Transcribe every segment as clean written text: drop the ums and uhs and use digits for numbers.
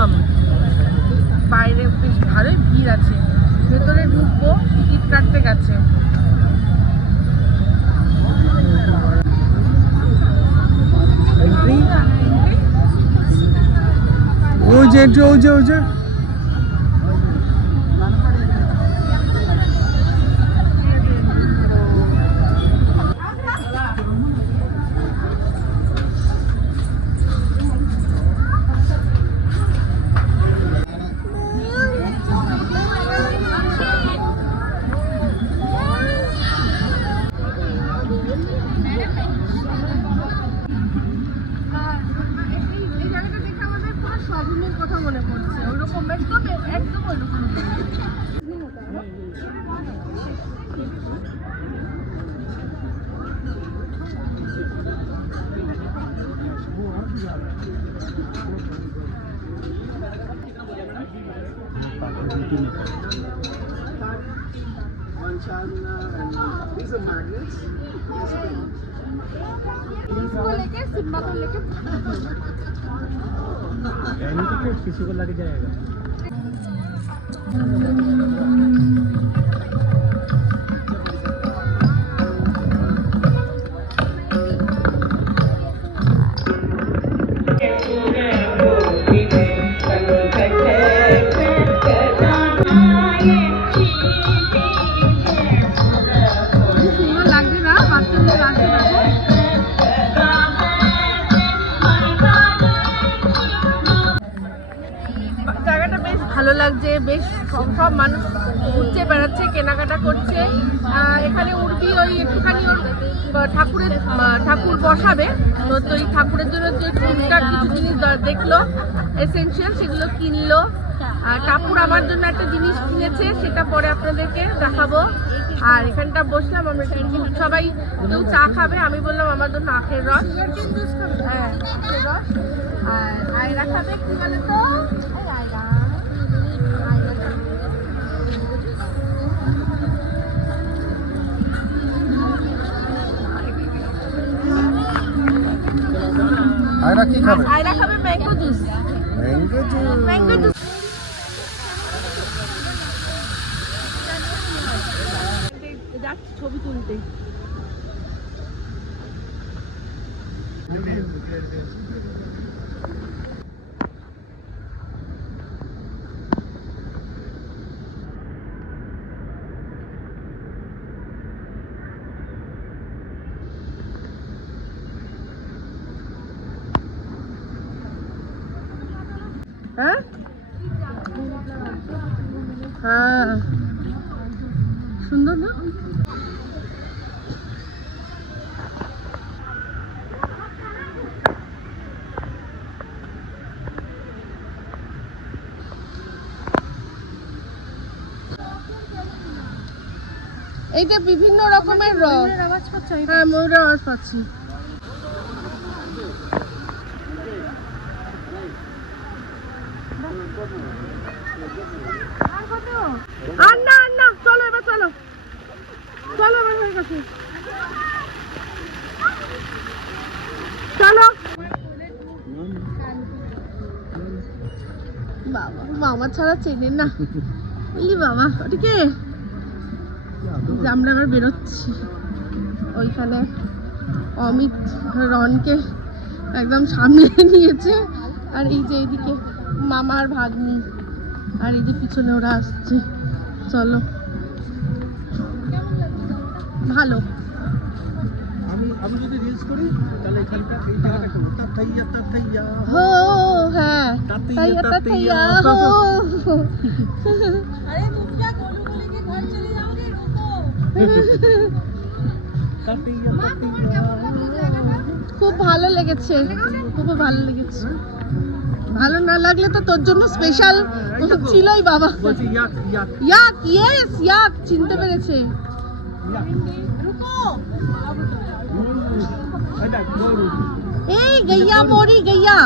Minimum. বাইরে বেশ ভালোই ভিড় আছে, ভেতরে ঢুকবো, টিকিট কাটতে গেছে। ওই যে ওই যে ওই যে কথা মনে পড়ছে, ওইরকম একদম একদম ওইরকম। These are magnets. इसको लेके सिम्बा को लेके किसी को लग जाएगा। সুন্দর লাগছে না, বাচ্চাদের লাগছে দেখো। জায়গাটা বেশ ভালো লাগছে, বেশ সব মানুষ ঘুরছে বেড়াচ্ছে, কেনাকাটা করছে। এখানে উর্বি ওই একটুখানি ওর ঠাকুর বসাবে, তো এই ঠাকুরের জন্য যে টুকটাক কিছু জিনিস দেখলো এসেনশিয়াল, সেগুলো কিনলো। ঠাকুর আমার জন্য একটা জিনিস কিনেছে, সেটা পরে আপনাদেরকে দেখাবো। আর এখানটা বসলাম আমরা, সবাই কেউ চা খাবে, আমি বললাম আমার জন্য আখের রস। হ্যাঁ, আখের রস। আর আয়রা খাবে কি বলে তো, আয়রা কি খাবে? আয়রা খাবে ম্যাঙ্গো জুস। ম্যাঙ্গো জুস যাচ্ছি ছবি তুলতে। হ্যাঁ হ্যাঁ, সুন্দর না? এইটা বিভিন্ন রকমের আওয়াজ পাচ্ছি। হ্যাঁ, ময়ূরের আওয়াজ পাচ্ছি। আর না আর না, চলো এবার, চলো চলো এবার, হয়ে গেছে, চলো। বাবা, মামা ছাড়া চেনেন না, বুঝলি বাবা। ওটিকে আমরা এবার বেরোচ্ছি। ওইখানে অমিত রনকে একদম সামনে নিয়েছে, আর এই যে এইদিকে মামার ভাগ্নি, আর এই যে পিছনে ওরা আসছে। চলো, ভালো। আমি যদি রিলস করি তাহলে এখানটা এই জায়গাটা করব, তাতাইয়া তাতাইয়া হো, হ্যাঁ তাতাইয়া তাতাইয়া হো। আরে तुम क्या गोलू गोली के घर चले जाओगे, रुको। তাতাইয়া তাতাইয়া। খুব ভালো লেগেছে, খুব ভালো লেগেছে। ভালো না লাগলে তো তোর জন্য স্পেশাল ছিলই বাবা। বলছি ইয়াক ইয়াক ইয়াক, ইয়েস ইয়াক, চিনতে পেরেছে। এই গইয়া মরি গইয়া।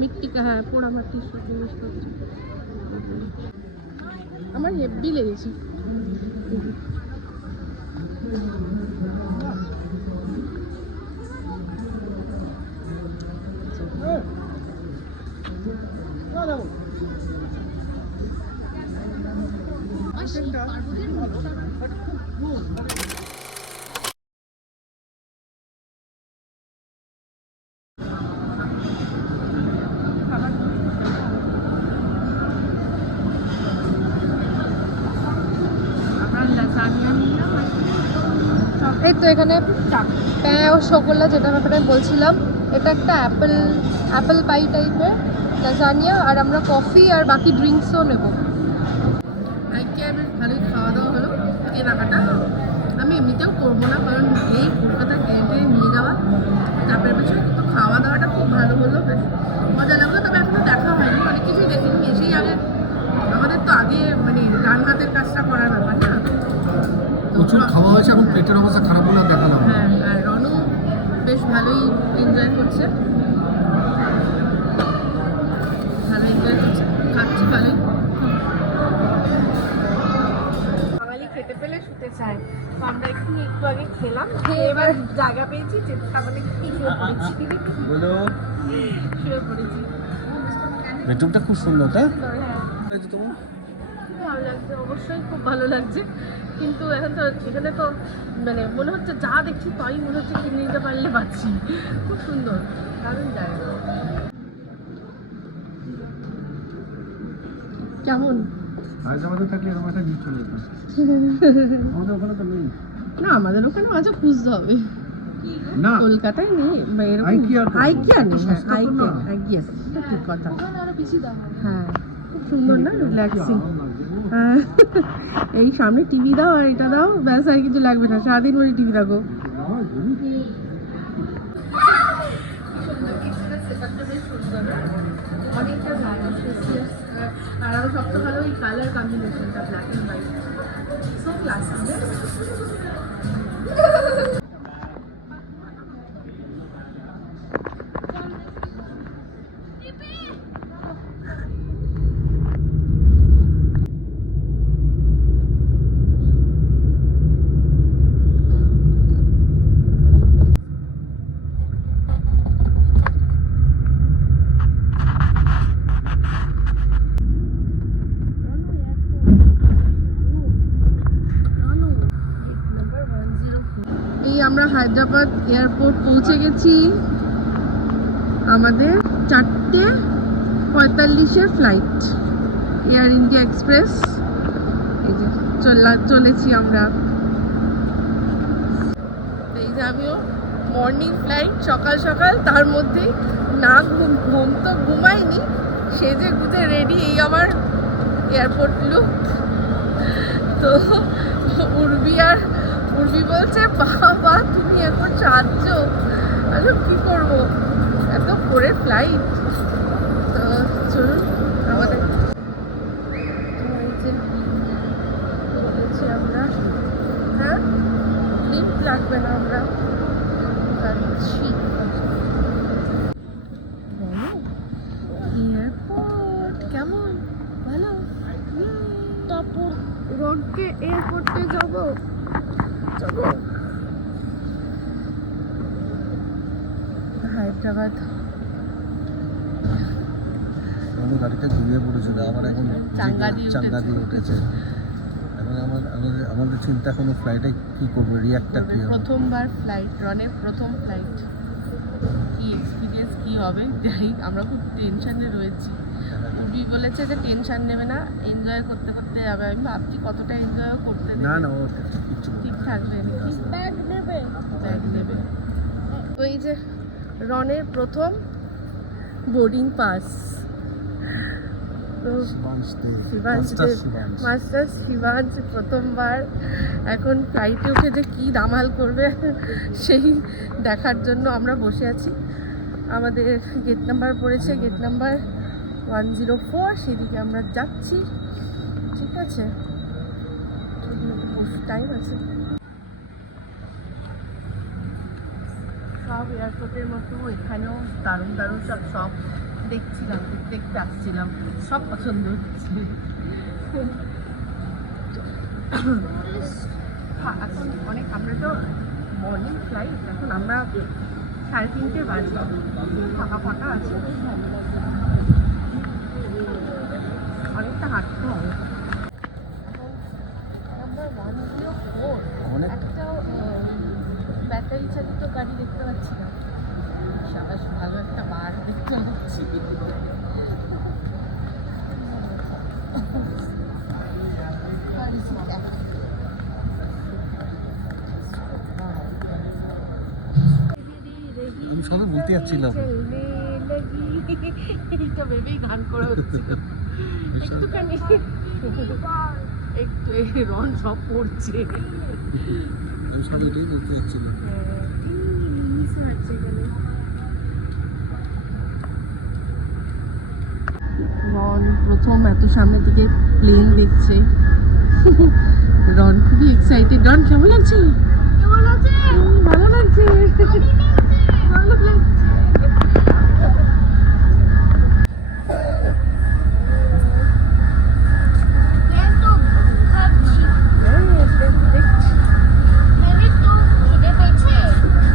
মিট্টি কা, হ্যাঁ, পোড়া মাটির জিনিসপত্র আমার হেব্বি লেগেছে। কন্টেন্টটা খুবই ভালো বাট খুব আমরা লাসানিয়া নিলাম এই তো এখানে প্যাঁ ও শোকোলা যেটা ব্যাপারে বলছিলাম, এটা একটা অ্যাপেল পাই টাইপের লাজানিয়া, আর আমরা কফি আর বাকি ড্রিঙ্কসও নেব। আজকে বেশ ভালোই খাওয়া দাওয়া হলো, কেনাকাটা আমি এমনিতেও করবো না, কারণ এই কলকাতায় কিনে নিয়ে যাওয়া চাপের পেছনে। তো খাওয়া দাওয়াটা খুব ভালো হলো, বেশ মজা লাগলো। তবে এখনো দেখা হয়নি, অনেক কিছুই দেখিনি। এসেই আগে আমাদের তো আগে মানে ডান হাতের কাজটা করার ব্যাপার না। প্রচুর খাওয়া হয়েছে, এখন পেটের অবস্থা খারাপ হলে আর দেখালাম না। হ্যাঁ, আর রনু বেশ ভালোই এনজয় করছে, ভালো এনজয় করছে, খাচ্ছি ভালোই। বাঙালি খেতে পেলে শুতে চায়, তো আমরা একটু আগে খেলাম, খেয়ে এবার জায়গা পেয়েছি, চেষ্টা মানে কি শুয়ে পড়েছি, বলো শুয়ে পড়েছি। বেডরুমটা খুব সুন্দর, তাই হ্যাঁ, তোমার খুব ভালো লাগছে, অবশ্যই খুব ভালো লাগছে। কিন্তু এখন তো এখানে তো মানে মনে হচ্ছে যা দেখছি তাই মনে হচ্ছে কিনে নিতে পারলে পাচ্ছি। খুব সুন্দর, দারুণ জায়গা। কেমন? হায়দ্রাবাদে থাকলে এরকম একটা নিয়ে চলে যেতাম। আমাদের ওখানে তো নেই। না, আমাদের ওখানে আছে, খুঁজতে হবে। না, কলকাতায় নেই বা এরকম IKEA তো। আইকিয়া নেই। হ্যাঁ, সস্তা তো না। আইকিয়া, এটা ঠিক কথা। আরো বেশি দাম। হ্যাঁ, খুব সুন্দর না, রিল্যাক্সিং। আমার লাগবে। হ্যাঁ, এই সামনে টিভি দাও আর এটা দাও, ব্যাস আর কিছু লাগবে না, সারাদিন বলে টিভি দেখো। আমার গরিব। অনেকটা জায়গা স্পেসিয়াস, আর আরও সবচেয়ে ভালো এই কালার কম্বিনেশনটা, black and white, so classic. এই আমরা হায়দ্রাবাদ এয়ারপোর্ট পৌঁছে গেছি, আমাদের 4:45-এর ফ্লাইট, এয়ার ইন্ডিয়া এক্সপ্রেস। এই যে চলেছি আমরা। এই যে আমিও মর্নিং ফ্লাইট, সকাল সকাল, তার মধ্যেই না ঘুম তো ঘুমাইনি, সেজে গুজে রেডি, এই আমার এয়ারপোর্ট লুক। তো উর্বি বলছে, বাবা তুমি এত সাজছো, আচ্ছা কি করবো, এত পরে ফ্লাইট। তো চলুন আমাদের বলেছি আমরা, হ্যাঁ লিফট লাগবে না, আমরা যাচ্ছি। এয়ারপোর্ট কেমন, ভালো? তারপর রোডকে এয়ারপোর্টে যাবো। হায়দ্রাবাদ আমাদের গাড়িটা ঘুরিয়ে পড়েছিল, আবার এখন চাঙ্গা দিয়ে উঠেছে। এখন আমাদের চিন্তা কোনো ফ্লাইটে কি করবো, রিয়াক্টটা কি হবে। প্রথমবার ফ্লাইট, রনের প্রথম ফ্লাইট, কি এক্সপিরিয়েন্স কি হবে, তাই আমরা খুব টেনশনে রয়েছি। উর্বি বলেছে যে টেনশন নেবে না, এনজয় করতে করতে যাবে। আমি ভাবছি কতটা এনজয়ও করতে দেবে। না ও কিচ্ছু ঠিক থাকবে নাকি? ব্যাগ নেবে। তো এই যে রনের প্রথম বোর্ডিং পাস, মাস্টার শিবাঞ্জ প্রথমবার এখন ফ্লাইটে উঠে যে কী দামাল করবে সেই দেখার জন্য আমরা বসে আছি। আমাদের গেট নাম্বার পড়েছে, গেট নাম্বার 104, সেদিকে আমরা যাচ্ছি। ঠিক আছে, টাইম আছে। সব এয়ারপোর্টের মতো এখানেও দারুণ দারুণ সব দেখছিলাম, দেখতে আসছিলাম, সব পছন্দ হচ্ছে। এখন অনেক, আমরা তো মর্নিং ফ্লাইট, এখন আমরা 3:30 বাজে, ফাঁকা আছে, অনেকটা হাঁটতে হবে। বলছিলাম সাবাস ভালো একটা বার দেখতে হচ্ছে আমি সবে বলতে যাচ্ছিলাম এইটা ভেবেই গান করা হচ্ছিল একটুখানি একটু এই রন সব পড়ছে আমি সবে এটাই বলতে যাচ্ছিলাম। রন প্রথম এত সামনে থেকে প্লেন দেখছে রন খুবই এক্সাইটেড। রন কেমন লাগছে? ভালো লাগছে ভালো লাগছে।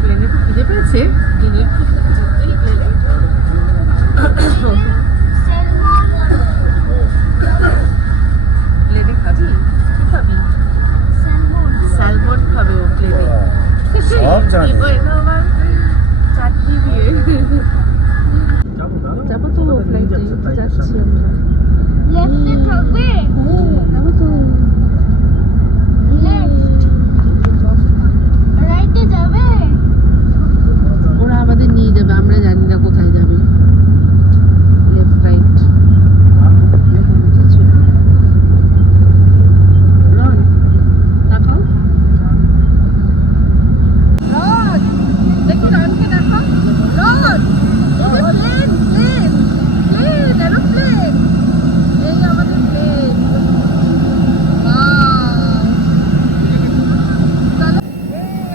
প্লেনে তো খিদে পেয়েছে প্লেনে প্লেনে খাবি কি খাবি? স্যালমন খাবে ও প্লেনে সব জানে। চাটনি দিয়ে যাবো তো ফ্লাইটে যাচ্ছি আমরা লেফটে থাকবে যাবো তো লেফট রাইটে যাবে ওরা আমাদের নিয়ে যাবে আমরা জানি না কোথায় যাবে লেফট রাইট রন তাকাও রন দেখি রনকে দেখো রন প্লেন প্লেন প্লেন এরোপ্লেন এই আমাদের প্লেন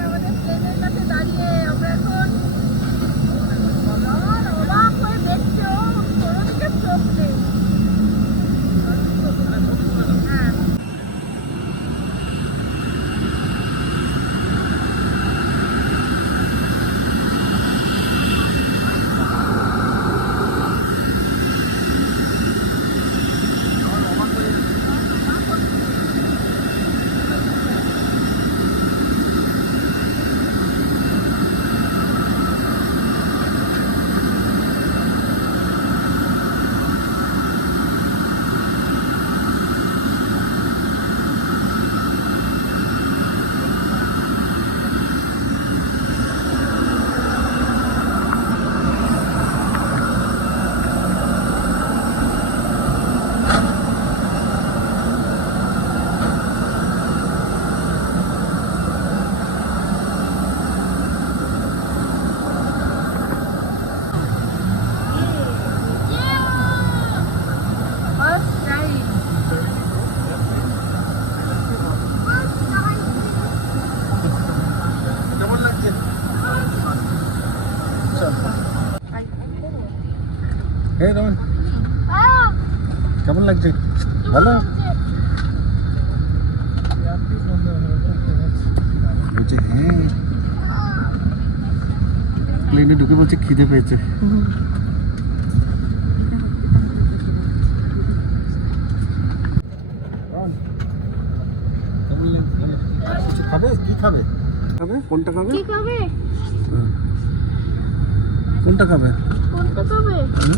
আমাদের প্লেনের কাছে দাঁড়িয়ে আমরা এখন অবাক হয়ে দেখছি ও কোনো দিকে চোখ নেই হ্যাঁ First time. কেমন লাগছে? এই রন কেমন লাগছে? ভালো বলছে হ্যাঁ প্লেনে ঢুকে বলছে খিদে পেয়েছে। কেমন লাগছে? কিছু খাবে? কি খাবে? খাবে? কোনটা খাবে? কি খাবে কোনটা খাবে? কোনটা খাবে হুম?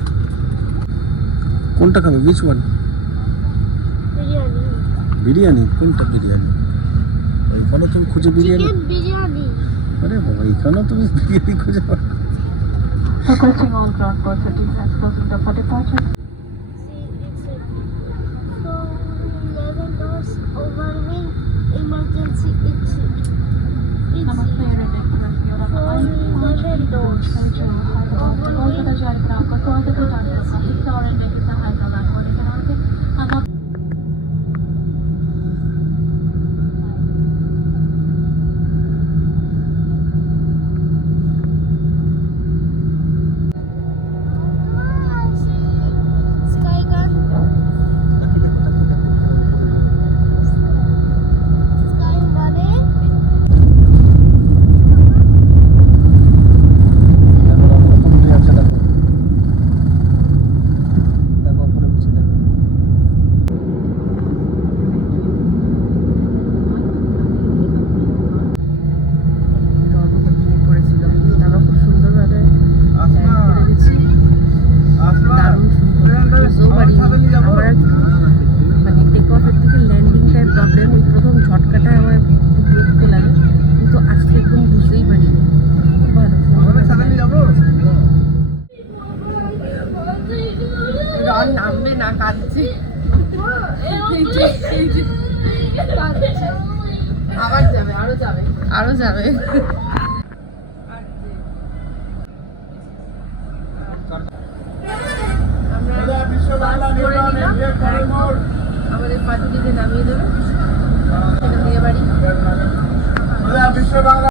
কোনটা খাবে? which one? বিরিয়ানি বিরিয়ানি? কোনটা বিরিয়ানি? এইখানে তুমি খুঁজে বিরিয়ানি চিকেন বিরিয়ানি আরে বাবা এইখানে তুমি বিরিয়ানি খুঁজে পাও। Requesting all ground passengers as closing the for departure. See, it's a so 11 doors overwing emergency exit. Namaste, Air India Express. You are on the line. Eleven doors. Kolkata Jayapur आपका स्वागत है जानते हैं आपका और इंडिया के साथ हैदराबाद होने के नाते हम Sky gun. Sky one. আবার যাবে, আরো যাবে। আরো যাবে। আমরা বাস করে নিলাম, আমাদের পাটুলিতে নামিয়ে দেবে।